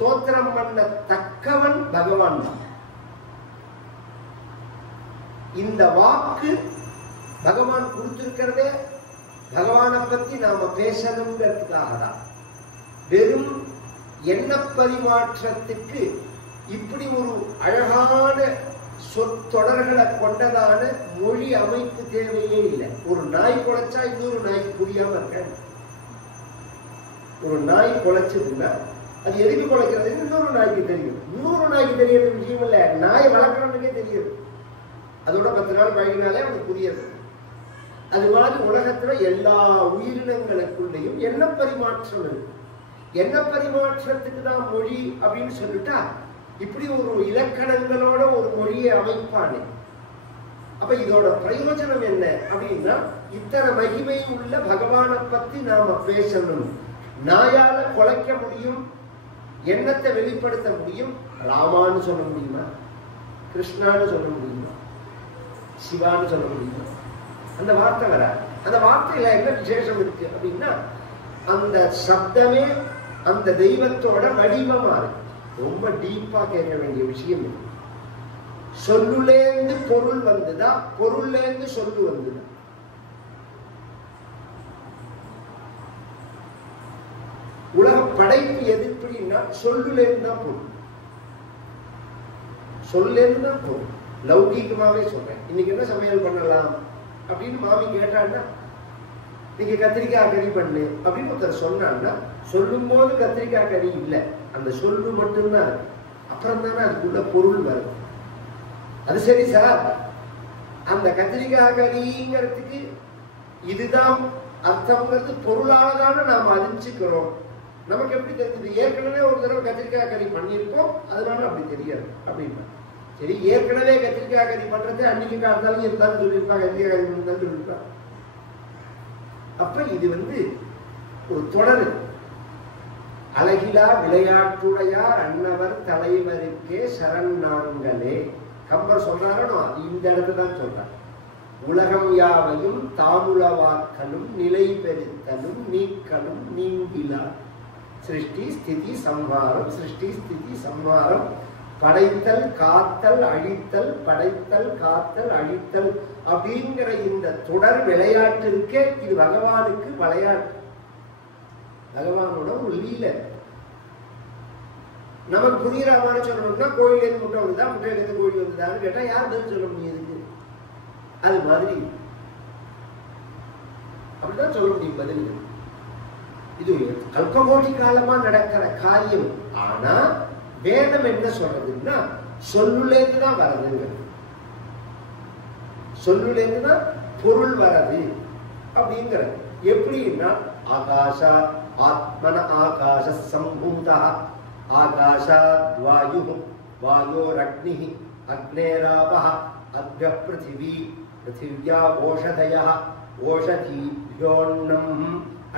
ஸ்தோத்திரம் பண்ண தக்கவன் பகவான் தான். இந்த வாக்கு பகவான் கொடுத்திருக்கிறதே பகவானை பத்தி நாம பேசணுங்கிறதுக்காக தான். வெறும் எண்ண பரிமாற்றத்துக்கு இப்படி ஒரு அழகான சொற்றொடர்களை கொண்டதான மொழி அமைப்பு தேவையே இல்லை. ஒரு நாய் குலைச்சா இன்னொரு நாய்க்கு புரியாம இருக்க. ஒரு நாய் குலைச்சதுன்னா அது எதுக்கு குலைக்கிறது இன்னொரு நாய்க்கு தெரியும். இன்னொரு நாய்க்கு தெரியற விஷயம் இல்ல, நாய் வளர்க்கறவனுக்கே தெரியுது. அதோட 10 நாள் பழகினாலே அவனுக்கு புரியாது. அது மாதிரி உலகத்துல எல்லா உயிரினங்களுக்குள்ளேயும் எண்ண பரிமாற்றம் இருக்கு. எண்ண பரிமாற்றத்துக்கு தான் மொழி அப்படின்னு சொல்லிட்டா இப்படி ஒரு இலக்கணங்களோட ஒரு மொழியை அமைப்பானே. அப்ப இதோட பிரயோஜனம் என்ன அப்படின்னா, இத்தனை மகிமை உள்ள பகவானை பத்தி நாம பேசணும். நாயால குலைக்க முடியும், எண்ணத்தை வெளிப்படுத்த முடியும். ராமான்னு சொல்ல முடியுமா? கிருஷ்ணான்னு சொல்ல முடியுமா? சிவான்னு சொல்ல முடியுமா? அந்த வார்த்தை வர, அந்த வார்த்தையில என்ன விசேஷம் இருக்கு அப்படின்னா, அந்த சப்தமே அந்த தெய்வத்தோட வடிவமா இருக்கு. ரொம்ப டீப்பா கேட்க வேண்டிய விஷயம் இது. சொல்லுலேந்து பொருள் வந்துதா, பொருள்லேந்து சொல்லு வந்துதா? உலக படைப்பு எது எப்படின்னா சொல்லுலேருந்து தான் பொருள், சொல்லேருந்து தான் பொருள். லௌகீகமாவே சொல்றேன். இன்னைக்கு என்ன சமையல் பண்ணலாம் அப்படின்னு மாமி கேட்டான்னா, நீங்க கத்திரிக்காய் கறி பண்ணு அப்படின்னு ஒருத்தர் சொன்னான்னா, சொல்லும் போது கத்திரிக்காய் கறி இல்லை, அந்த சொல்லு மட்டும்தான் இருக்கு. அப்புறம் தானே அதுக்குள்ள பொருள் வருது. அது சரி சார், அந்த கத்திரிக்காய் கறிங்கிறதுக்கு இதுதான் அர்த்தம்ங்கிறது பொருளாலதான நாம அறிஞ்சுக்கிறோம். நமக்கு எப்படி தெரிஞ்சது? ஏற்கனவே ஒரு தடவை கத்திரிக்காய் கறி பண்ணியிருப்போம், அதனால அப்படி தெரியாது அப்படின்னா. சரி, ஏற்கனவே கத்திரிக்காய் கறி பண்றது அன்னைக்கு காலத்தாலும் இருந்தாலும் சொல்லியிருப்பாங்க, கத்திரிக்காய் கறி இருந்தாலும் சொல்லியிருப்பாங்க. அப்ப இது ஒரு தொடர். அழகிலா விளையாட்டுடையார் அன்னவர் தலைவருக்கே சரண் நாங்களே. கம்பர் சொல்றாரோ இந்த இடத்துதான் சொல்றார். உலகம் யாவையும் தாமுளவாக்கலும் நிலை பெருத்தலும் நீக்கலும் நீங்கிலா சிருஷ்டி ஸ்திதி சம்ஹாரம், சிருஷ்டி ஸ்திதி சம்ஹாரம், படைத்தல் காத்தல் அழித்தல், படைத்தல் காத்தல் அழித்தல் அப்படிங்கிற இந்த தொடர் விளையாட்டு இருக்கே, இது பகவானுக்கு விளையாட்டு, பகவானோட ஒரு லீலை. நமக்கு புரியுற மாதிரி சொல்லணும்னா, கோயிலேருந்து முட்டை வந்துதா, முட்டையிலேருந்து கோழி வந்துதான்னு கேட்டா யார் பதில் சொல்ல முடியுது? அது மாதிரி அப்படிதான் சொல்ல முடியும் பதில்கள். இது கல்பகோடி காலமா நடக்கிற காரியம். ஆனா வேதம் என்ன சொல்றதுன்னா, சொல்லுலேருந்து தான் வரதுங்க, சொல்லுலேருந்து தான் பொருள் வரது அப்படிங்கிறது. எப்படின்னா, ஆகாஷா ஆத்மன ஆகாஷ சம்பூதா, ஆகாஷாத் வாயு, வாயோரக்னி, அக்னேராபஹ, அத்ய பிருத்திவி, பிருத்திவ்யா ஓஷதயः, ஓஷதீப்யோன்னம்,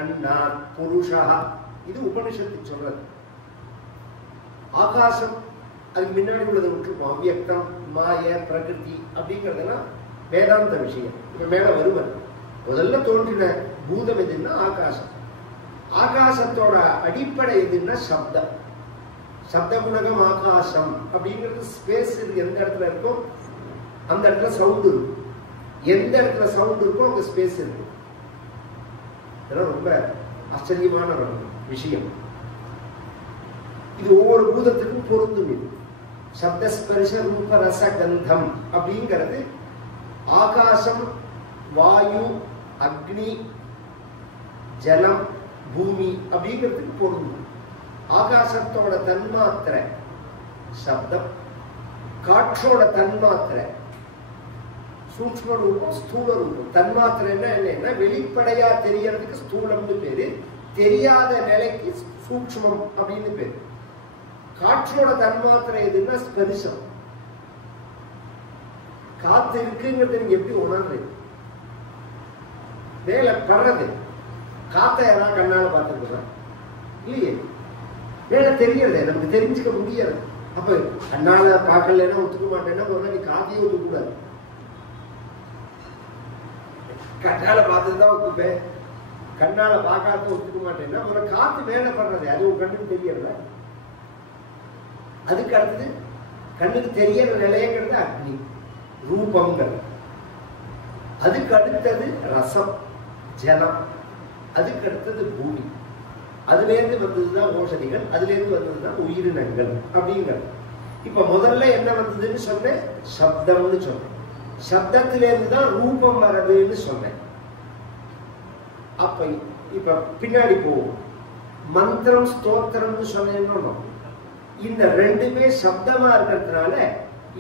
அன்னாத் புருஷः. இது உபனிஷத்து சொல்றது. ஆகாசம் அதுக்கு முன்னாடி உள்ளதை விட்டுருப்போம். அவ்யக்தம், மாய, பிரகிருதி அப்படிங்கிறதெல்லாம் வேதாந்த விஷயம். இப்ப மேல வருவது முதல்ல தோன்றின பூதம் எதுன்னா ஆகாசம். ஆகாசத்தோட அடிப்படை எதுன்னா சப்தம். சப்த குணகம் ஆகாசம் அப்படிங்கிறது. ஸ்பேஸ் இது எந்த இடத்துல இருக்கோ அந்த இடத்துல சவுண்ட் இருக்கும், எந்த இடத்துல சவுண்ட் இருக்கோ அங்க ஸ்பேஸ் இருக்கும். இதெல்லாம் ரொம்ப ஆச்சரியமான ஒரு விஷயம். இது ஒவ்வொரு பூதத்துக்கும் பொருந்தும். இது சப்தஸ்பரிச ரூப ரச கந்தம் அப்படிங்கிறது ஆகாசம், வாயு, அக்னி, ஜலம், பூமி அப்படிங்கிறதுக்கு பொருந்தும். ஆகாசத்தோட தன்மாத்திரை சப்தம், காற்றோட தன்மாத்திரை சூக்ஷ்ம ரூபம், ஸ்தூல ரூபம். தன்மாத்திரை என்னன்னா வெளிப்படையா தெரியறதுக்கு ஸ்தூலம்னு பேரு, தெரியாத நிலைக்கு சூக்ஷ்மம் அப்படின்னு பேரு. காற்றோட தன்மாத்திரை எதுன்னா ஸ்பரிசம். காத்து இருக்குங்கிறது நீங்க எப்படி உணர்றீங்க? மேல படுறது காத்த யாராவது கண்ணால பார்த்துருக்கோம் இல்லையே, மேல தெரியறது நமக்கு தெரிஞ்சுக்க முடியாது. அப்ப கண்ணால பார்க்கலன்னா ஒத்துக்க மாட்டேன்னா நீ காத்தையே ஒத்துக்க கூடாது. கண்ணால பார்த்துதான் ஒத்துப்பேன், கண்ணால பார்க்காத ஒத்துக்க மாட்டேன்னா காத்து மேல படுறது அது ஒரு கண்ணுக்கு தெரியல. அதுக்கு அடுத்தது கண்ணுக்கு தெரியற நிலையங்கிறது அக்னி ரூபங்கள். அதுக்கு அடுத்தது ரசம் ஜலம். அதுக்கு அடுத்தது பூமி. அதுல இருந்து வந்ததுதான் ஓஷதிகள், அதுல இருந்து வந்ததுதான் உயிரினங்கள் அப்படிங்கிறது. இப்ப முதல்ல என்ன வந்ததுன்னு சொன்னேன், சப்தம்னு சொன்னேன். சப்தத்திலிருந்து தான் ரூபம் வர்றதுன்னு சொன்னேன். அப்ப இப்ப பின்னாடி போவோம். மந்திரம் ஸ்தோத்திரம்னு சொன்னேன்னு இந்த ரெண்டுமே சப்தமா இருக்கிறதுனால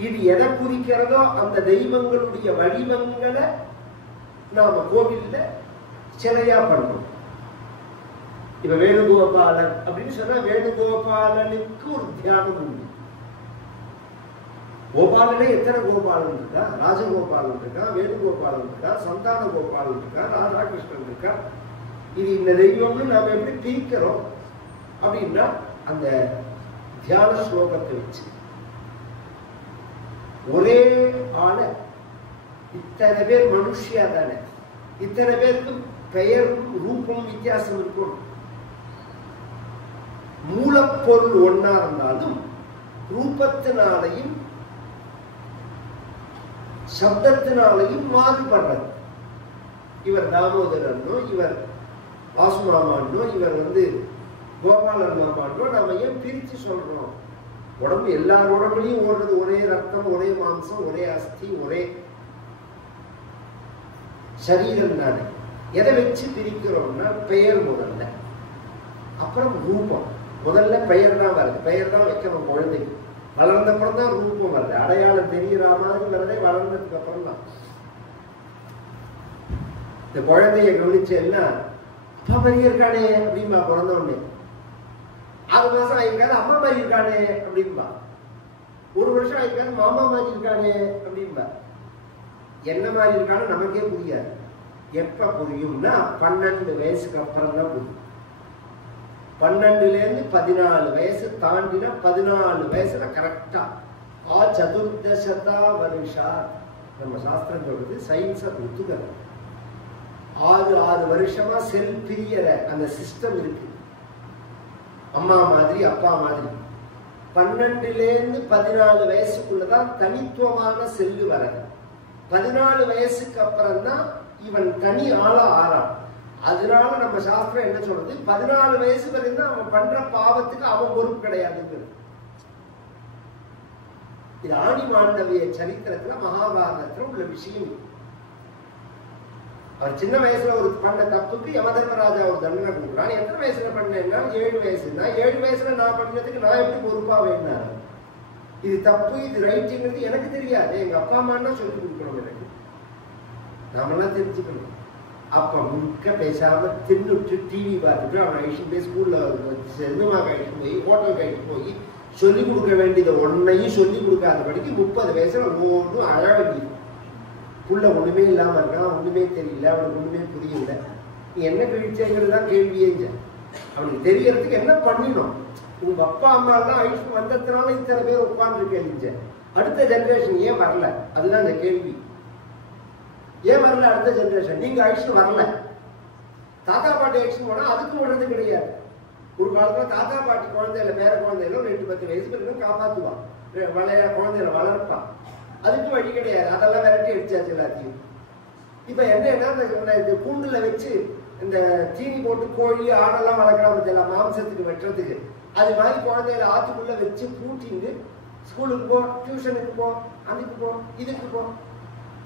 இது எதை குறிக்கிறதோ அந்த தெய்வங்களுடைய வடிவங்களை நாம கோவில்ல சிலையா பண்றோம். இப்ப வேணுகோபாலன் அப்படின்னு சொன்னா வேணுகோபாலனுக்கு ஒரு தியானம் உண்டு. கோபாலனே எத்தனை கோபாலன் இருக்கா? ராஜகோபாலன் இருக்கா, வேணுகோபாலன் இருக்கா, சந்தான கோபாலன் இருக்கா, ராதாகிருஷ்ணன் இருக்கா. இது இந்த தெய்வம்னு நாம எப்படி பிரிக்கிறோம் அப்படின்னா அந்த தியான ஸ்லோகத்தை வச்சு ஒரே ஆள இத்தனை பேர் மனுஷியா தானே, இத்தனை பேருக்கு பெயரும் ரூபம் வித்தியாசம் இருக்கும். மூலப்பொருள் ஒன்னா இருந்தாலும் ரூபத்தினாலையும் சப்தத்தினாலையும் மாறுபடுறது. இவர் தாமோதரன்னோ, இவர் வாசுமாமான்னோ, இவர் கோபாலன் மாமான்னோ நாம ஏன் பிரிச்சு சொல்றோம்? உடம்பு எல்லார் உடம்புலையும் ஓடுறது ஒரே ரத்தம், ஒரே மாம்சம், ஒரே அஸ்தி, ஒரே சரீரம் தானே. எதை வச்சு பிரிக்கிறோம்னா பெயர் முதல்ல, அப்புறம் ரூபம். முதல்ல பெயர் தான் வருது, பெயர் தான் வைக்கணும் குழந்தைக்கு. வளர்ந்தப்புறம் தான் ரூபம் வருது, அடையாளம் தெரிகிற மாதிரி வரதே வளர்ந்ததுக்கு அப்புறம் தான். இந்த குழந்தைய கவனிச்சேன்னா அப்பா மாதிரி இருக்கானே அப்படின்பா. பிறந்த உடனே 6 மாசம் ஆயிருக்காது அம்மா மாதிரி இருக்கானே அப்படின்பா. 1 வருஷம் ஆயிருக்காது மாமா மாதிரி இருக்கானே அப்படின்பா. என்ன மாதிரி இருக்கான்னு நமக்கே புரியாது. எப்ப புரியும்னா 12 வயசுக்கு அப்புறம் தான் புரியும். 12ல இருந்து 14 வயசு தாண்டினா 14 வயசுல கரெக்டா சதுர்தசதா வருஷா நம்ம சாஸ்திரம் சொல்றது சயின்ஸை ஒத்துக்கிறது. 6 வருஷமா செல் பிரியற அந்த சிஸ்டம் இருக்கு. அம்மா மாதிரி அப்பா மாதிரி 12ல இருந்து 14 வயசுக்குள்ளதான் தனித்துவமான செல்லு வர்றது. 14 வயசுக்கு அப்புறம் தான் இவன் தனி ஆளா ஆறான். அதனால நம்ம சாஸ்திரம் என்ன சொல்றது, 14 வயசு வரைக்கும் அவன் பண்ற பாவத்துக்கு அவன் பொறுப்பு கிடையாதுன்னு. இது ஆணி மாண்டவிய சரித்திரத்துல மகாபாரதத்துல உள்ள விஷயம். அவர் சின்ன வயசுல ஒரு பண்ண தப்புக்கு யமதர்மராஜா ஒரு தண்டனை கொடுக்குறான். எத்தனை வயசுல பண்ணேன்னா 7 வயசுனா 7 வயசுல நான் பண்ணதுக்கு நான் எப்படி பொறுப்பா வேணா? இது தப்பு, இது ரைட்டுங்கிறது எனக்கு தெரியாது. எங்க அப்பா அம்மா சொல்லி கொடுக்கணும். எனக்கு நாமெல்லாம் தெரிஞ்சுக்கணும். அப்ப முழுக்க பேசாம தின்னுட்டு டிவி பார்த்துட்டு அவன் அழிச்சு போய் ஸ்கூல்ல சினிமா கழிச்சு போய் ஹோட்டல் கழிச்சு போய் சொல்லிக் கொடுக்க வேண்டியதை ஒன்னையும் சொல்லிக் கொடுக்காதபடிக்கு 30 வயசுல ஒன்றும் அழ வேண்டியது. புள்ள ஒண்ணுமே இல்லாம இருக்கான், ஒண்ணுமே தெரியல, அவனுக்கு ஒண்ணுமே புரியல. நீ என்ன கழிச்சேங்கிறது தான் கேள்வியே. அவனுக்கு தெரியறதுக்கு என்ன பண்ணினோம்? உங்க அப்பா அம்மா எல்லாம் அழிச்சு வந்ததுனால இத்தனை பேர் உட்கார்ந்து கேள்விச்ச. அடுத்த ஜெனரேஷன் ஏன் வரல? அதுதான் இந்த கேள்வி. ஏன் வரல அடுத்த ஜெனரேஷன்? நீங்க அழிச்சு வரல. தாத்தா பாட்டி அழிச்சு போனா அதுக்கும் விடுறது கிடையாது. ஒரு காலத்துல தாத்தா பாட்டி குழந்தையில பேர குழந்தையில ஒரு 8-10 வயசு வரைக்கும் காப்பாத்துவான், குழந்தையில வளர்ப்பான். அதுக்கு வழி கிடையாது. அதெல்லாம் விரட்டி அடிச்சாச்சு எல்லாத்தையும். இப்ப என்னன்னா இந்த கூண்டுல வச்சு இந்த தீனி போட்டு கோழி ஆடெல்லாம் வளர்க்கறாங்க மாம்சத்துக்கு வெட்டுறதுக்கு. அது மாதிரி குழந்தையில ஆத்துக்குள்ள வச்சு பூட்டிட்டு ஸ்கூலுக்கு போ, டியூஷனுக்கு போ, அதுக்கு போ, இதுக்கு போ,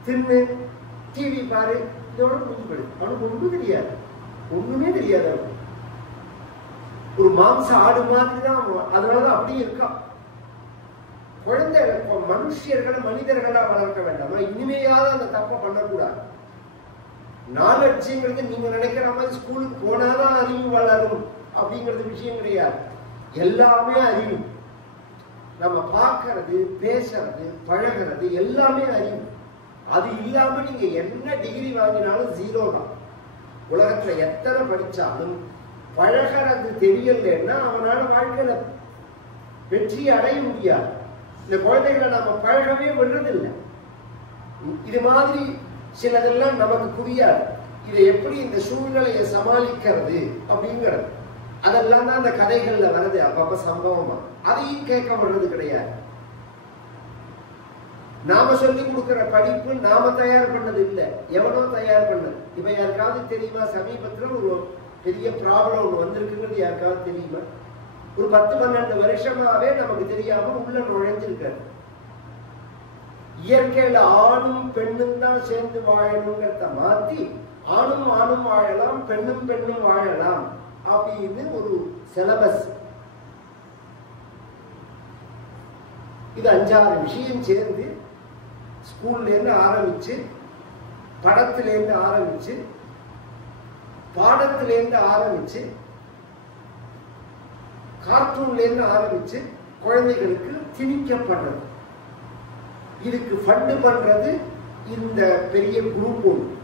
தின்னு, டிவி பாரு, இதோட முடிஞ்சு போயிடுது. அவனுக்கு ஒண்ணும் தெரியாது, ஒண்ணுமே தெரியாது. அவனுக்கு ஒரு மாம்ச ஆடு மாதிரி தான். அதனாலதான் அப்படியே இருக்கான். குழந்தை மனுஷர்களை மனிதர்களா வளர்க்க வேண்டாமா? இனிமையாவது அந்த தப்பை பண்ணக்கூடாது. நாலட்சியங்கிறது நீங்க நினைக்கிற மாதிரி ஸ்கூலுக்கு போனாதான் அறிவு வளரும் அப்படிங்கிறது விஷயம் கிடையாது. எல்லாமே அறிவு. நம்ம பார்க்கறது, பேசுறது, பழகிறது எல்லாமே அறிவு. அது இல்லாம நீங்க என்ன டிகிரி வாங்கினாலும் 0 தான். உலகத்துல எத்தனை படிச்சாலும் பழகிறது தெரியலன்னா அவனால வாழ்க்கையில வெற்றி அடைய முடியாது. இந்த குழந்தைகளை நம்ம பழகவே விடுறதில்லை. இது மாதிரி சிலதெல்லாம் நமக்கு புரியாது. இதை எப்படி இந்த சூழ்நிலையை சமாளிக்கிறது அப்படிங்கிறது. அதெல்லாம் தான் அந்த கதைகள்ல வருது அப்பப்ப சம்பவமா. அதையும் கேட்கப்படுறது கிடையாது. நாம சொல்லி கொடுக்கிற படிப்பு நாம தயார் பண்ணது இல்ல, எவனோ தயார் பண்ணது. இப்ப யாருக்காவது தெரியுமா சமீபத்துல ஒரு பெரிய ப்ராப்ளம் ஒண்ணு வந்திருக்குங்கிறது யாருக்காவது தெரியுமா? ஒரு 10-12 வருஷமாவே நமக்கு தெரியாம உள்ள நுழைஞ்சிருக்காரு. இயற்கையில ஆணும் பெண்ணும் தான் சேர்ந்து வாழணுங்கிறத மாத்தி ஆணும் ஆணும் வாழலாம், பெண்ணும் பெண்ணும் வாழலாம் அப்படின்னு ஒரு சிலபஸ். இது 5-6 விஷயம் சேர்ந்து ஸ்கூல்ல இருந்து ஆரம்பிச்சு, படத்துல இருந்து ஆரம்பிச்சு, பாடத்துல இருந்து ஆரம்பிச்சு, கார்ட்டூன்ல இருந்து ஆரம்பிச்சு குழந்தைகளுக்கு திணிக்கப்படுறது. இதுக்கு ஃபண்ட் பண்றது இந்த பெரிய குரூப் ஒன்று.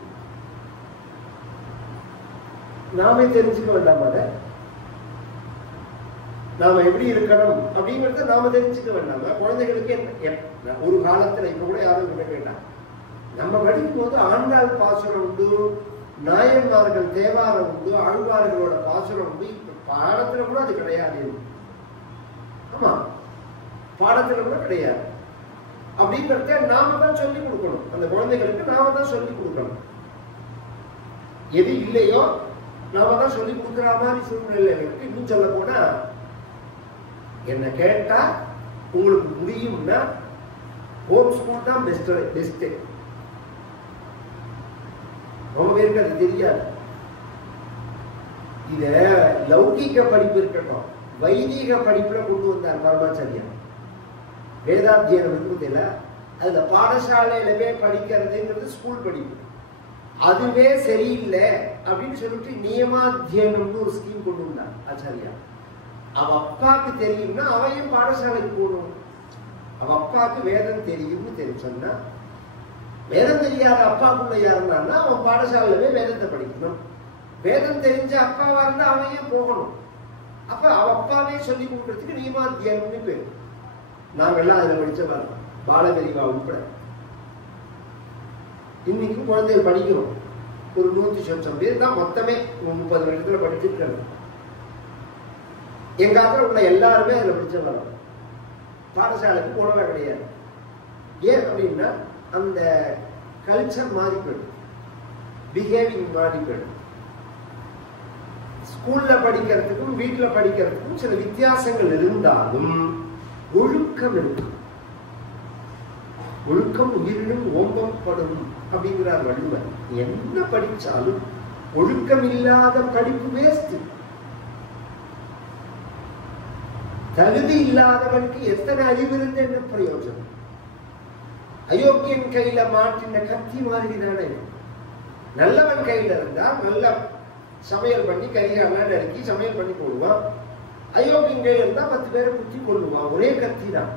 நாமே தெரிஞ்சுக்க வேண்டாம், அத நாம எப்படி இருக்கணும் அப்படிங்கறத நாம தெரிஞ்சுக்க வேண்டாம். குழந்தைகளுக்கு ஒரு காலத்துல இப்ப கூட யாரும் விட வேண்டாம். நம்ம படிக்கும் போது ஆண்டாள் பாசுரம் உண்டு, நாயன்மார்கள் தேவாரம் உண்டு, ஆழ்வார்களோட பாசுரம் உண்டு. இப்ப பாடத்துல கூட அது கிடையாது. ஆமா, பாடத்துல கூட கிடையாது. அப்படிங்கிறத நாம தான் சொல்லிக் கொடுக்கணும். அந்த குழந்தைகளுக்கு நாம தான் சொல்லிக் கொடுக்கணும். எது இல்லையோ நாம தான் சொல்லிக் கொடுக்குற மாதிரி சூழ்நிலைகளுக்கு. இன்னும் சொல்ல போனா, என்ன கேட்டா உங்களுக்கு முடியும்னா ஹோம் ஸ்கூல் தான் பெஸ்ட். ரொம்ப பேருக்கு அது தெரியாது. இத லௌகிக படிப்பு இருக்கட்டும், வைதிக படிப்புல கொண்டு வந்தார் பரமாச்சாரியா. வேதாத்தியனம் இருக்குதுல, அதுல பாடசாலையிலவே படிக்கிறதுங்கிறது ஸ்கூல் படிப்பு. அதுவே சரியில்லை அப்படின்னு சொல்லிட்டு நியமாத்தியனம்னு ஒரு ஸ்கீம் கொண்டு வந்தார் ஆச்சாரியா. அவ அப்பாவுக்கு தெரியும்னா அவையும் பாடசாலைக்கு போகணும். அவ அப்பாவுக்கு வேதம் தெரியும்னு சொன்னா, வேதம் தெரியாத அப்பாக்குள்ள யாருன்னா அவன் பாடசாலையிலவே வேதத்தை படிக்கணும். வேதம் தெரிஞ்ச அப்பாவா இருந்தா அவையும் போகணும். அப்ப அவ அப்பாவே சொல்லி கொடுக்கறதுக்கு நியமாத்தியனம்னு பேரு. நாங்கெல்லாம் அதுல படிச்சவங்க, பாலபெரிவா உட்பட. இன்னைக்கும் குழந்தைகள் படிக்கிறோம். ஒரு 100 பேர் தான் மொத்தமே 30 வருஷத்துல படிச்சிருக்காங்க. எங்க ஆத்துல உள்ள எல்லாருமே அதுல படிச்சவங்க. பாடசாலைக்கு போனவே கிடையாது. ஏன் அப்படின்னா அந்த கல்ச்சர் மாறி போயிடும், பிஹேவிங் மாறி போயிடும். ஸ்கூல்ல படிக்கிறதுக்கும் வீட்டுல படிக்கிறதுக்கும் சில வித்தியாசங்கள் இருந்தாலும் ஒழுக்கம் இருக்கு. ஒழுக்கம் உயிரினும் ஓம்பப்படும் அப்படிங்கிறார் வள்ளுவர். என்ன படிச்சாலும் ஒழுக்கம் இல்லாத படிப்பு வேஸ்ட். தகுதி இல்லாதவனுக்கு எத்தனை அறிவு இருந்து என்ன பிரயோஜனம்? அயோக்கியன் கையில மாட்டின கத்தி மாதிரி தானே. நல்லவன் கையில இருந்தா நல்ல சமையல் பண்ணி கரிகாலாம் நறுக்கி சமையல் பண்ணி போடுவான். அயோக்கியன் கையில இருந்தா 10 பேரை குத்தி கொள்ளுவான். ஒரே கத்தி தான்.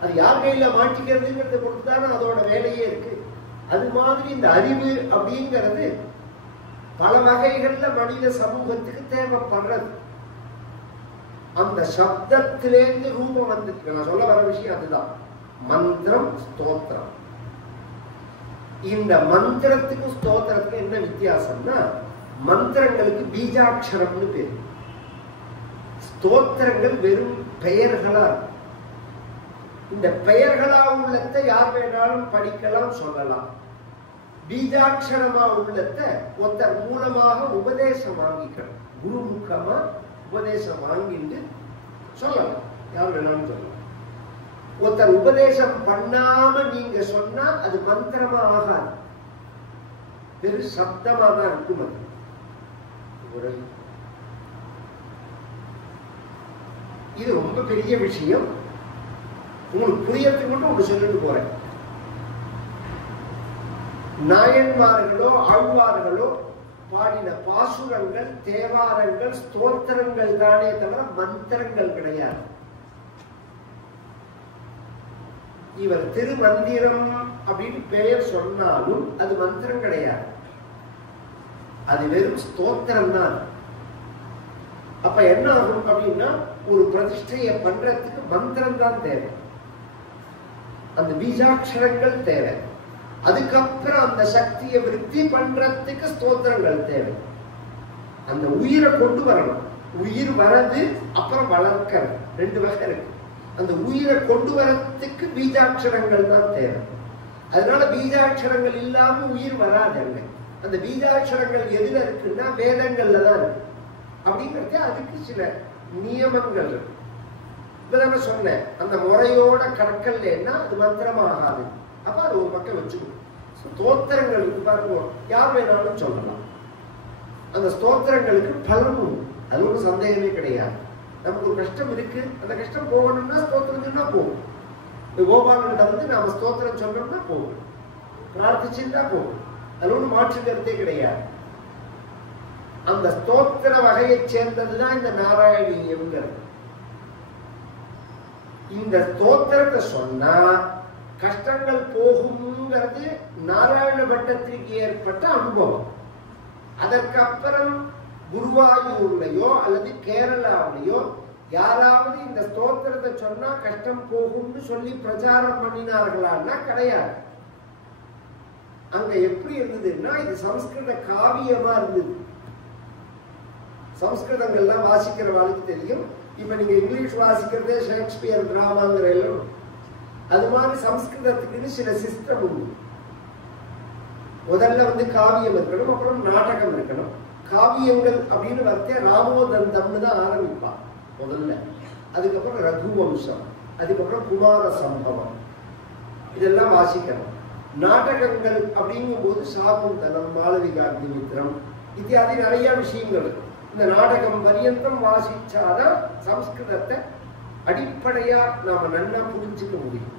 அது யார் கையில மாட்டிக்கிறதுங்கிறத பொறுத்துதானே அதோட வேலையே இருக்கு. அது மாதிரி இந்த அறிவு அப்படிங்கிறது பல வகைகள்ல மனித சமூகத்துக்கு தேவைப்படுறது. அந்த சப்தத்திலேருந்து ரூபம் வந்துருக்கு. நான் சொல்ல வர விஷயம் அதுதான். மந்திரம், ஸ்தோத்திரம். இந்த மந்திரத்துக்கும் ஸ்தோத்திரத்துக்கும் என்ன வித்தியாசம்னா, மந்திரங்களுக்கு பீஜாட்சரம்னு பேரு, ஸ்தோத்திரங்கள் வெறும் பெயர்களா. இந்த பெயர்களா உள்ளத்தை யார் வேணாலும் படிக்கலாம், சொல்லலாம். பீஜாட்சரமா உள்ளத்தை ஒருத்தர் மூலமாக உபதேசம் வாங்கிக்கணும். குருமுகமா உபதேசம் வாங்கிட்டு சொல்லலாம், யார் வேணாலும் சொல்லலாம். ஒருத்தர் உபதேசம் பண்ணாம நீங்க சொன்னா அது மந்திரமா ஆகாது, வெறும் சப்தமா தான் இருக்கும். அது இது ரொம்ப பெரிய விஷயம். உங்களுக்கு புரியறதுக்கு மட்டும் ஒன்று சொல்லிட்டு போறேன். நாயன்மார்களோ ஆழ்வார்களோ பாடின பாசுரங்கள், தேவாரங்கள், ஸ்தோத்திரங்கள் தானே தவிர மந்திரங்கள் கிடையாது. இவர் திருமந்திரம் அப்படின்னு பெயர் சொன்னாலும் அது மந்திரம் கிடையாது, அது வெறும் ஸ்தோத்திரம் தான். அப்ப என்ன ஆகும் அப்படின்னா, ஒரு பிரதிஷ்டையை பண்றதுக்கு மந்திரம் தான் தேவை, அந்த பீஜாட்சரங்கள் தேவை. அதுக்கப்புறம் அந்த சக்தியை விருத்தி பண்றதுக்கு ஸ்தோத்திரங்கள் தேவை. அந்த உயிரை கொண்டு வரணும். உயிர் வரது அப்புறம் வளர்க்கிறது, ரெண்டு வகை இருக்கு. அந்த உயிரை கொண்டு வரத்துக்கு பீஜாட்சரங்கள் தான் தேவை. அதனால பீஜாட்சரங்கள் இல்லாம உயிர் வராதுங்க. அந்த பீஜாட்சரங்கள் எதுல இருக்குன்னா வேதங்கள்ல தான் இருக்கு. அப்படிங்கிறது அதுக்கு சில நியமங்கள் இருக்கு. இப்ப சொன்னேன், அந்த முறையோட கற்கல்னா அது மந்திரமாகாது. அப்ப அது ஒரு பக்கம் வச்சுக்கணும். ஸ்தோத்திரங்களுக்கு பாருங்க, யார் வேணாலும் சொல்லலாம். அந்த ஸ்தோத்திரங்களுக்கு பலன் உண்டு, அது ஒரு சந்தேகமே கிடையாது. நமக்கு ஒரு கஷ்டம் இருக்கு, அந்த கஷ்டம் போகணும்னா ஸ்தோத்திரம்னா போகும். கோபாலன்கிட்ட வந்து நாம ஸ்தோத்திரம் சொன்னோம்னா போகும், பிரார்த்திச்சுட்டா போகும், அது ஒன்றும் மாற்று கருத்தே கிடையாது. அந்த ஸ்தோத்திர வகையை சேர்ந்ததுதான் இந்த நாராயணியம்ங்கிறது. இந்த ஸ்தோத்திரத்தை சொன்னா கஷ்டங்கள் போகும்ங்கிறது நாராயண பட்டத்திற்கு ஏற்பட்ட அனுபவம். அதற்கப்புறம் குருவாயூர்லயோ அல்லது கேரளாவிலையோ யாராவது இந்த ஸ்தோத்திரத்தை சொன்னா கஷ்டம் போகும்னு சொல்லி பிரச்சாரம் பண்ணினார்களான்னா கிடையாது. அங்க எப்படி இருந்ததுன்னா இது சம்ஸ்கிருத காவியமா இருந்தது. சம்ஸ்கிருதங்கள்லாம் வாசிக்கிறவாளுக்கு தெரியும். இப்ப நீங்க இங்கிலீஷ் வாசிக்கிறதே ஷேக்ஸ்பியர் டிராமாங்கிற எல்லாம், அது மாதிரி சம்ஸ்கிருதத்துக்குன்னு சில சிஸ்டம் உண்டு. முதல்ல வந்து காவியம் இருக்கணும், அப்புறம் நாடகம் இருக்கணும். காவியங்கள் அப்படின்னு வரத்தே ராமோதந்தம்னு தான் ஆரம்பிப்பான் முதல்ல. அதுக்கப்புறம் ரகுவம்சம், அதுக்கப்புறம் குமார சம்பவம், இதெல்லாம் வாசிக்கணும். நாடகங்கள் அப்படிங்கும் போது சாகுந்தலம், மாளவிகாக்னிமித்திரம் இத்தியாதி நிறைய விஷயங்கள். இந்த நாடகம் பரியந்தம் வாசிச்சாதான் சம்ஸ்கிருதத்தை அடிப்படையா நாம நல்லா புரிஞ்சுக்க முடியும்.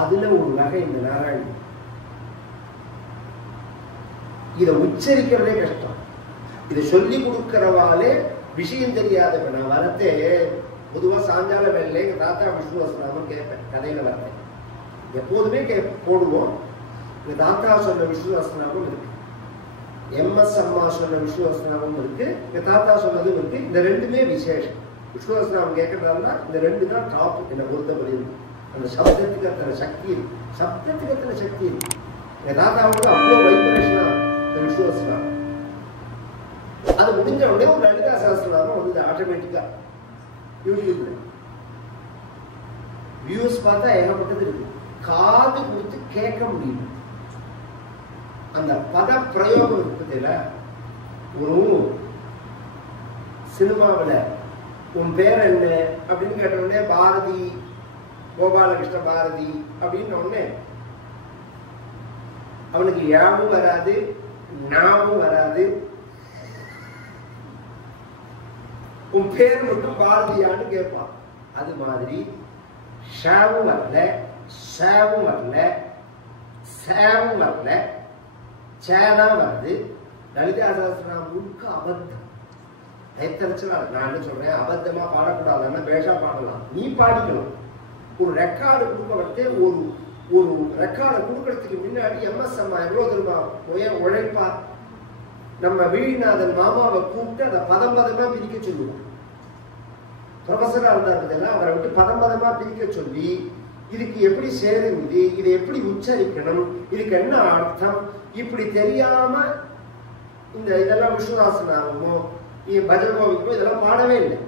அதுல ஒரு வகை இந்த நாராயணி. இதை உச்சரிக்கிறதே கஷ்டம். இதை சொல்லி கொடுக்கிறவாலே விஷயம் தெரியாத. நான் வரத்தே பொதுவா சாயங்கால வேலை எங்க தாத்தா விஷ்ணுவசனாம கேட்பேன், கதையில வரேன் எப்போதுமே போடுவோம். எங்க தாத்தா சொன்ன விஷ்ணுவசனாமும் இருக்கு, MS அம்மா சொன்ன விஷ்ணுவசனாமும் இருக்கு, எங்க தாத்தா சொன்னதும் இருக்கு. இந்த ரெண்டுமே விசேஷம். விஷ்ணுவசனாமம் கேட்கறதால இந்த ரெண்டு தான் டாப் என்ன பொறுத்தவரை. அந்த சப்தத்துக்கு அத்தனை சக்தி இருக்கு, சப்தத்துக்கு அத்தனை சக்தி இருக்கு. எங்க தாத்தாவுக்கு அவ்வளோ வைப்ரேஷனா விஷ்ணுவசனாமம். அது முடிஞ்ச உடனே ஒரு லலிதா சஹஸ்ரநாமம் வந்து ஆட்டோமேட்டிக்கா யூடியூப்ல வியூஸ் பார்த்தா ஏகப்பட்டது இருக்கு. காது கொடுத்து கேட்க முடியும். அந்த பத பிரயோகம் இருப்பதில்ல. ஒரு சினிமாவில் உன் பேர் என்ன அப்படின்னு கேட்ட உடனே பாரதி, கோபாலகிருஷ்ண பாரதி அப்படின்னு உடனே அவனுக்கு யாவும் வராது, நாமும் வராது. உன் பேர் மட்டும் பாரதியான்னு கேட்பான். அது மாதிரி ஷாவும் வரல, ஷாவும் வரல, சேவும் வரல, சேதான் வருது. லலிதா சஹஸ்ரநாமம் முழுக்க அபத்தம். நான் என்ன சொல்றேன், அபத்தமா பாடக்கூடாதுன்னா பேஷா பாடலாம், நீ பாடிக்கலாம். ஒரு ரெக்கார்டு கொடுக்க வந்து ஒரு ரெக்கார்டை கொடுக்கறதுக்கு முன்னாடி MS அம்மா எவ்வளவு தெரியுமா உழைப்பா. நம்ம வீழிநாதன் மாமாவை கூப்பிட்டு அதை பதம் பதமா பிரிக்க சொல்லுவோம். ப்ரொஃபஸரா இருந்தாருல, அவரை விட்டு பதம் பதமா பிரிக்க சொல்லி இதுக்கு எப்படி சேருங்குது, இதை எப்படி உச்சரிக்கணும், இதுக்கு என்ன அர்த்தம், இப்படி தெரியாம இந்த இதெல்லாம் விஷ்ணுதாசனாகமோ பஜகோவிக்கோ இதெல்லாம் பாடவே இல்லை.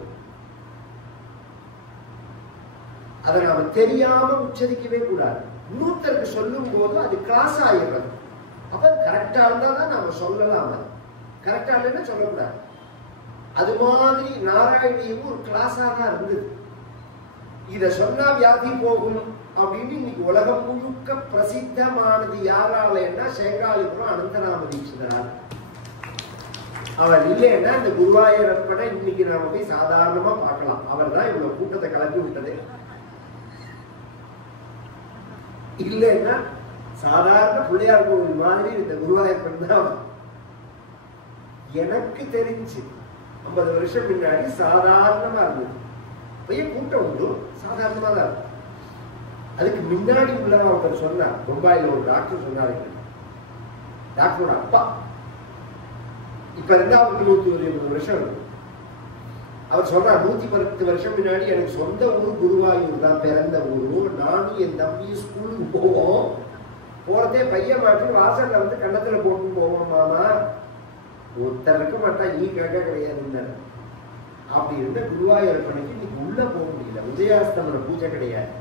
அதை நாம தெரியாம உச்சரிக்கவே கூடாது. இன்னொருத்தருக்கு சொல்லும் போது அது கிராஸ் ஆயிடுறது. அப்ப கரெக்டா இருந்தா தான் நாம சொல்லலாம், அது கரெக்டா இல்லைன்னா சொல்லக்கூடாது. அது மாதிரி நாராயணியும் ஒரு கிளாஸா தான் இருந்தது. இத சொன்னா வியாதி போகும் அப்படின்னு இன்னைக்கு உலகம் முழுக்க பிரசித்தமானது யாராலன்னா சேகாலிபுரம் அனந்தராம தீட்சிதரால். அவர் இல்லைன்னா இந்த குருவாயூரப்பனை இன்னைக்கு நாம போய் சாதாரணமா பார்க்கலாம். அவர் தான் இவ்வளவு கூட்டத்தை கலப்பி விட்டது. இல்லைன்னா சாதாரண பிள்ளையார் கோவில் மாதிரி இந்த குருவாயூரப்பன் தான். எனக்கு தெரிஞ்சு 50 வருஷம் முன்னாடி சாதாரணமா இருந்தது. பையன் கூட்டம் உண்டு, சாதாரணமா தான் இருக்கும். அதுக்கு முன்னாடி உள்ள ஒருத்தர் சொன்னார், மும்பாயில ஒரு டாக்டர் சொன்னாரு, டாக்டரோட அப்பா, இப்ப 2020 வருஷம் இருக்கு. அவர் சொல்றார், 110 வருஷம் முன்னாடி எனக்கு சொந்த ஊர் குருவாயூர் தான், பிறந்த ஊர். நானும் என் தம்பியும் ஸ்கூலுக்கு போவோம். போறதே பையன் மாட்டி வாசல்ல வந்து கன்னத்துல போட்டு போவோம். மாமா ஒருத்தர் இருக்க மாட்டா ஈ கேட்க கிடையாதுன்னு. அப்படி இருந்த குருவாயூரப்பனுக்கு இன்னைக்கு உள்ள போக முடியல. உதயாஸ்தமன பூஜை கிடையாது,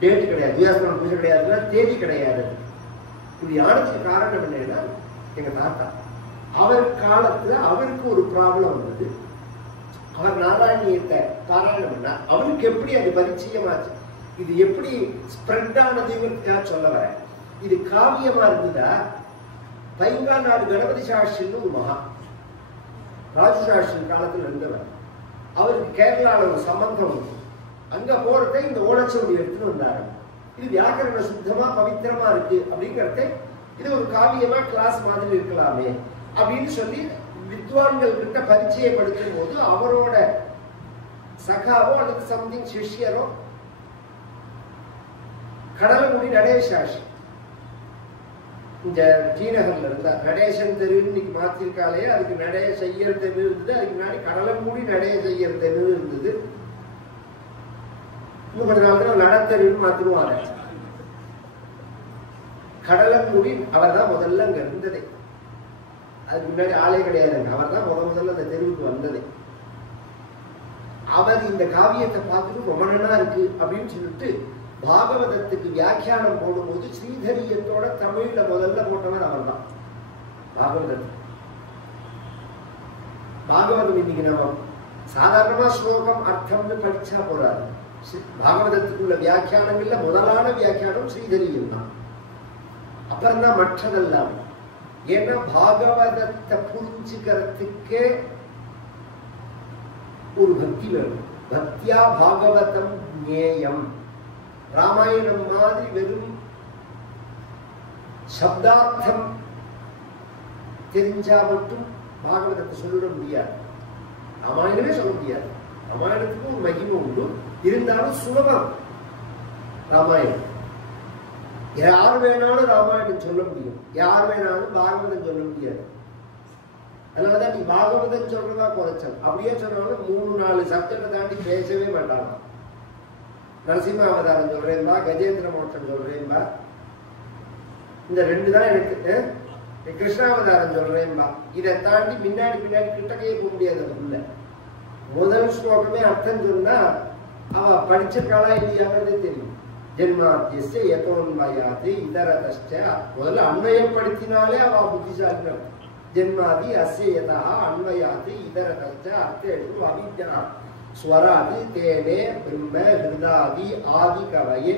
டேட் கிடையாது, உதயாஸ்தமன பூஜை கிடையாதுன்னா தேதி கிடையாது. இப்படி ஆனதுக்கு காரணம் என்னன்னா எங்க தாத்தா அவர் காலத்துல அவருக்கு ஒரு ப்ராப்ளம் வந்தது. அவர் நாராயணியத்தை பாராயணம் பண்ணா அவருக்கு எப்படி அது பரிச்சயமாச்சு, இது எப்படி ஸ்ப்ரெட் ஆனதுங்கிறதுக்காக சொல்ல வர. இது காவியமா இருந்ததா, பைங்காநாடு கணபதி சாஸ்திரின்னு ஒரு மகா ராஜு சாஸ்திரி காலத்துல இருந்தவர். அவருக்கு கேரளாவில் ஒரு சம்பந்தம் உண்டு. அங்க போறதை இந்த ஓடச்சொல்லி எடுத்துன்னு வந்தாரு. இது வியாக்கரண சுத்தமா பவித்திரமா இருக்கு அப்படிங்கிறத இது ஒரு காவியமா கிளாஸ் மாதிரி இருக்கலாமே அப்படின்னு சொல்லி வித்வான்கள் கிட்ட பரிச்சயப்படுத்தும் போது அவரோட சகாவோ அல்லது சம்திங் சிஷ்யரோ கடலங்குடி நடேசாஷி இந்த டீநகர்ல இருந்தா நடேசன் தெருன்னு இன்னைக்கு மாத்திருக்காலே, அதுக்கு நடே செய்யற தெரு இருந்தது, அதுக்கு முன்னாடி கடலங்குடி நடே செய்யற தெரு இருந்தது. இன்னும் கொஞ்ச நாள் நடத்தெருன்னு மாத்திருவாங்க. கடலங்குடி அவர் தான் முதல்ல அங்க இருந்ததே, அதுக்கு முன்னாடி ஆளே கிடையாதுங்க. அவர் தான் முதல்ல அந்த தெருவுக்கு வந்ததே. அவர் இந்த காவியத்தை பார்த்துட்டு ரொம்ப நல்லா இருக்கு அப்படின்னு சொல்லிட்டு பாகவதத்துக்கு வியாக்கியானம் போடும்போது ஸ்ரீதரியத்தோட தமிழ்ல முதல்ல போட்டவர் அவர் தான். பாகவதம் இன்னைக்கு நம்ம சாதாரணமா ஸ்லோகம் அர்த்தம்னு படிச்சா போறாரு. பாகவதத்துக்குள்ள வியாக்கியானங்கள்ல முதலான வியாக்கியானம் ஸ்ரீதரியம் தான், அப்புறம் தான் மற்றதெல்லாம். ஏன்னா பாகவதத்தை புரிஞ்சுக்கிறதுக்கே ஒரு பக்தி வேணும். பக்தியா பாகவதம் ஞேயம். ராமாயணம் மாதிரி வெறும் சப்தார்த்தம் தெரிஞ்சா மட்டும் பாகவதத்தை சொல்லிட முடியாது, ராமாயணமே சொல்ல முடியாது. ராமாயணத்துக்கு ஒரு மகிமை உண்டு, இருந்தாலும் சுலபம் ராமாயணம். யார் வேணாலும் ராமாயணம் சொல்ல முடியும், யார் வேணாலும் பாகவதம் சொல்ல முடியாது. அதனாலதான் நீ பாகவதம் சொல்றதா குறைச்சல். அப்படியே சொன்னாலும் 3-4 சப்ஜெக்டை தாண்டி பேசவே மாட்டாங்க. நரசிம்ம அவதாரம் சொல்றேன்பா, கஜேந்திர மோட்சம் சொல்றேன்பா, இந்த 2 தான் எனக்கு. கிருஷ்ணாவதாரம் சொல்றேன்பா, இதை தாண்டி பின்னாடி கிட்டக்கையே போக முடியாது. அதுக்குள்ள முதல் ஸ்லோகமே அர்த்தம் சொன்னா அவ படிச்சிருக்காளா இல்லையாங்கிறதே தெரியும். ஜென்மாத்திய யதோன்மயாதி இதரதஷ்ட, முதல்ல அன்வயப்படுத்தினாலே அவ புத்திசாலிகள். ஜென்மாதி அஸ்ய யதா அன்வயாதி இதரதஷ்ட அர்த்தம் எடுத்து அவித்யா ஸ்வராதி தேனே பிரம்ம ஹிருதாதி ஆதி கவயே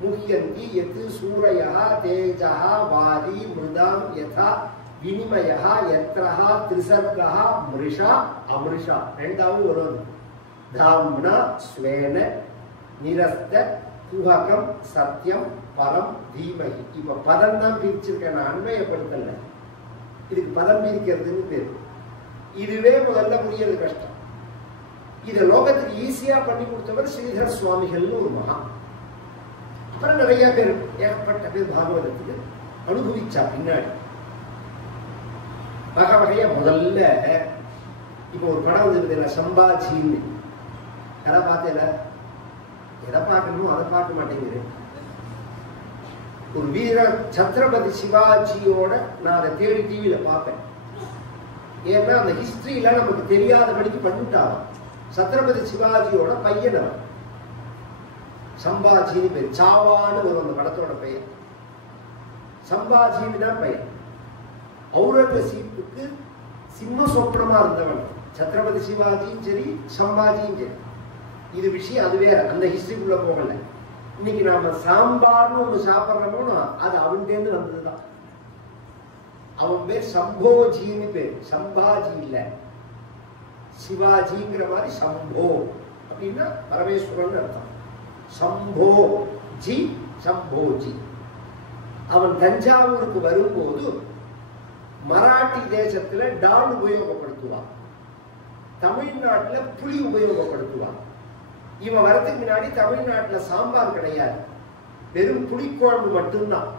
முஹ்யந்தி யத் சூரயः தேஜः வாதி மிருதாம் யதா வினிமயः யத்ரஹ த்ரிசர்கः மிருஷா அமிருஷா. ரெண்டாவது வரும் தாம்னா ஸ்வேன நிரஸ்த குஹகம் சத்யம் பரம் தீமஹி. இப்ப பதம் தான் பிரிச்சிருக்கேன், நான் அன்வயப்படுத்தல. இதுக்கு பதம் பிரிக்கிறதுன்னு பேரு. இதுவே முதல்ல புரியறது கஷ்டம். இதை லோகத்துக்கு ஈஸியா பண்ணி கொடுத்தவர் ஸ்ரீதர சுவாமிகள்னு ஒரு மகா. அப்புறம் நிறைய பேர், ஏகப்பட்ட பேர் பாகவதத்துக்கு அனுபவிச்சா பின்னாடி வகை வகையா. முதல்ல இப்ப ஒரு படம் வந்து சம்பாஜின்னு, எதை பார்த்தேல, எதை பார்க்கணுமோ அதை பார்க்க மாட்டேங்கிறேன். ஒரு வீர சத்ரபதி சிவாஜியோட நான் அதை தேடி டிவியில பார்ப்பேன். ஏன்னா அந்த ஹிஸ்டரியில நமக்கு தெரியாதபடிக்கு பண்ணிட்டாங்க. சத்ரபதி சிவாஜியோட பையன் அவன், சம்பாஜின்னு பேர். சாவான்னு ஒரு அந்த படத்தோட பெயர், சம்பாஜின்னு தான் பெயர். ஔரங்கசீப்புக்கு சிம்ம சொப்பனமா இருந்தவன் சத்ரபதி சிவாஜியும் சரி சம்பாஜியும் சரி. இது விஷயம் அது வேற, அந்த ஹிஸ்டரிக்குள்ள போகல. இன்னைக்கு நாம சாம்பார்னு ஒண்ணு சாப்பிட்றோமோ அது அவன்கிட்ட வந்ததுதான். அவன் பேர் சம்போஜின்னு பேர், சம்பாஜி இல்ல. சிவாஜிங்கிற மாதிரி சம்போ அப்படின்னா பரமேஸ்வரன் அர்த்தம். சம்போ ஜி சம்போஜி. அவன் தஞ்சாவூருக்கு வரும்போது மராட்டி தேசத்துல டால் உபயோகப்படுத்துவான், தமிழ்நாட்டுல புளி உபயோகப்படுத்துவான். இவன் வரதுக்கு முன்னாடி தமிழ்நாட்டுல சாம்பார் கிடையாது, வெறும் புளிக்குழம்பு மட்டும்தான்